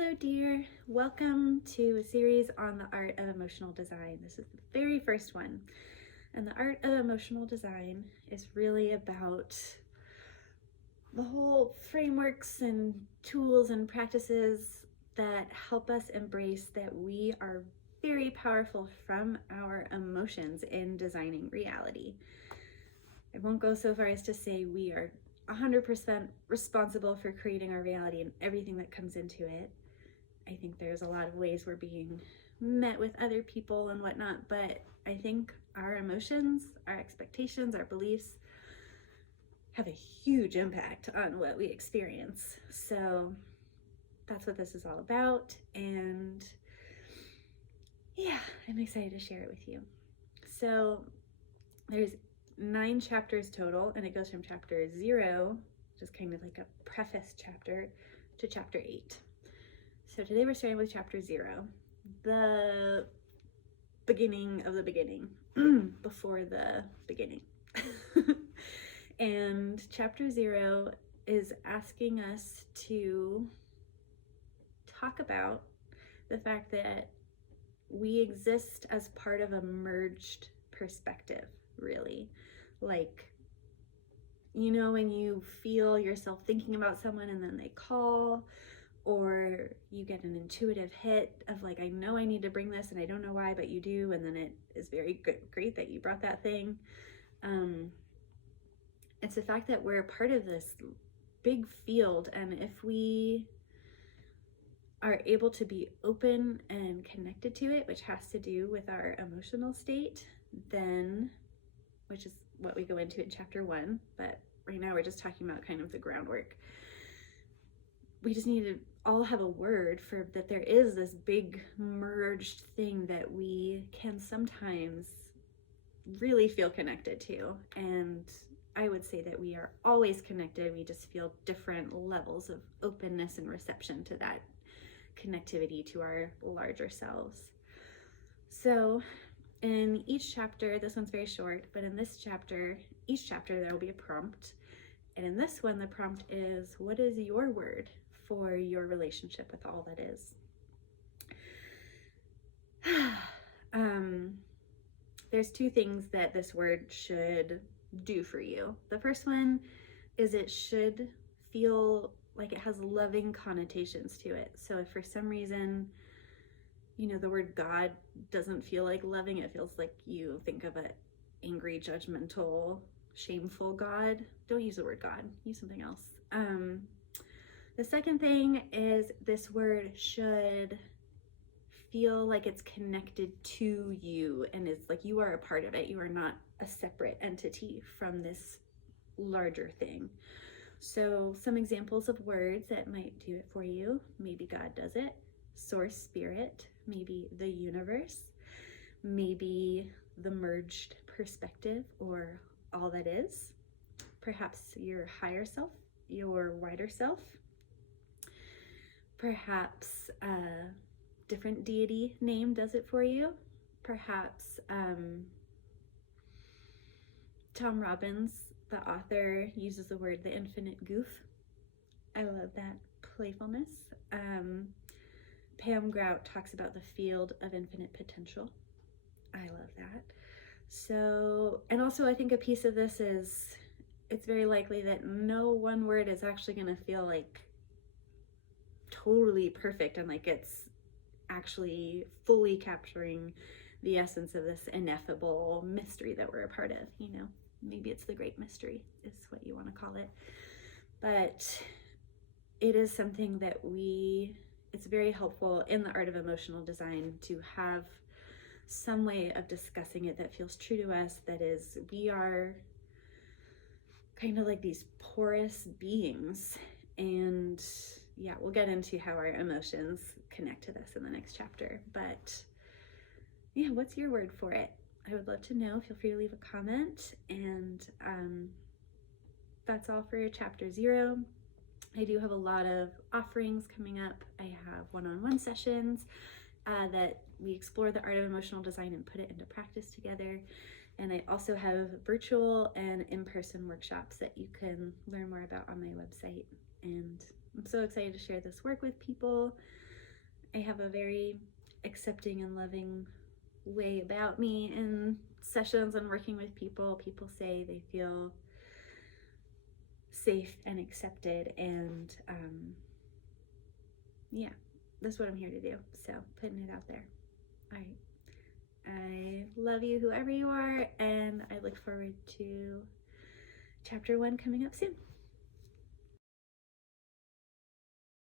Hello, dear. Welcome to a series on the art of emotional design. This is the very first one. And the art of emotional design is really about the whole frameworks and tools and practices that help us embrace that we are very powerful from our emotions in designing reality. I won't go so far as to say we are 100% responsible for creating our reality and everything that comes into it. I think there's a lot of ways we're being met with other people and whatnot, but I think our emotions, our expectations, our beliefs have a huge impact on what we experience. So that's what this is all about. And yeah, I'm excited to share it with you. So there's 9 chapters total, and it goes from chapter 0, just kind of like a preface chapter, to chapter 8. So today we're starting with chapter 0, the beginning of the beginning, before the beginning. And chapter 0 is asking us to talk about the fact that we exist as part of a merged perspective, really. Like, you know, when you feel yourself thinking about someone and then they call, or you get an intuitive hit of like, I know I need to bring this and I don't know why, but you do, and then it is very great that you brought that thing. It's the fact that we're a part of this big field, and if we are able to be open and connected to it, which has to do with our emotional state, then, which is what we go into in chapter 1, but right now we're just talking about kind of the groundwork. We just need to all have a word for that there is this big merged thing that we can sometimes really feel connected to. And I would say that we are always connected. We just feel different levels of openness and reception to that connectivity to our larger selves. So in each chapter, this one's very short, but in this chapter, each chapter there will be a prompt. And in this one, the prompt is, what is your word for your relationship with all that is? There's 2 things that this word should do for you. The first one is it should feel like it has loving connotations to it. So if for some reason, you know, the word God doesn't feel like loving, it feels like you think of an angry, judgmental, shameful God, don't use the word God, use something else. The second thing is this word should feel like it's connected to you and it's like you are a part of it. You are not a separate entity from this larger thing. So some examples of words that might do it for you: maybe God does it, source spirit, maybe the universe, maybe the merged perspective or all that is, perhaps your higher self, your wider self, perhaps a different deity name does it for you, perhaps Tom Robbins, the author, uses the word the infinite goof. I love that playfulness. Pam Grout talks about the field of infinite potential. I love that. So, and also I think a piece of this is it's very likely that no one word is actually going to feel like totally perfect and like it's actually fully capturing the essence of this ineffable mystery that we're a part of, you know. Maybe it's the great mystery is what you want to call it. But it is something that it's very helpful in the art of emotional design to have some way of discussing it that feels true to us, that is, we are kind of like these porous beings. And yeah, we'll get into how our emotions connect to this in the next chapter. But yeah, what's your word for it? I would love to know. Feel free to leave a comment. And that's all for chapter 0. I do have a lot of offerings coming up. I have one-on-one sessions that we explore the art of emotional design and put it into practice together. And I also have virtual and in-person workshops that you can learn more about on my website. And I'm so excited to share this work with people. I have a very accepting and loving way about me in sessions and working with people. People say they feel safe and accepted, and yeah, that's what I'm here to do. So putting it out there. All right. I love you, whoever you are, and I look forward to chapter 1 coming up soon.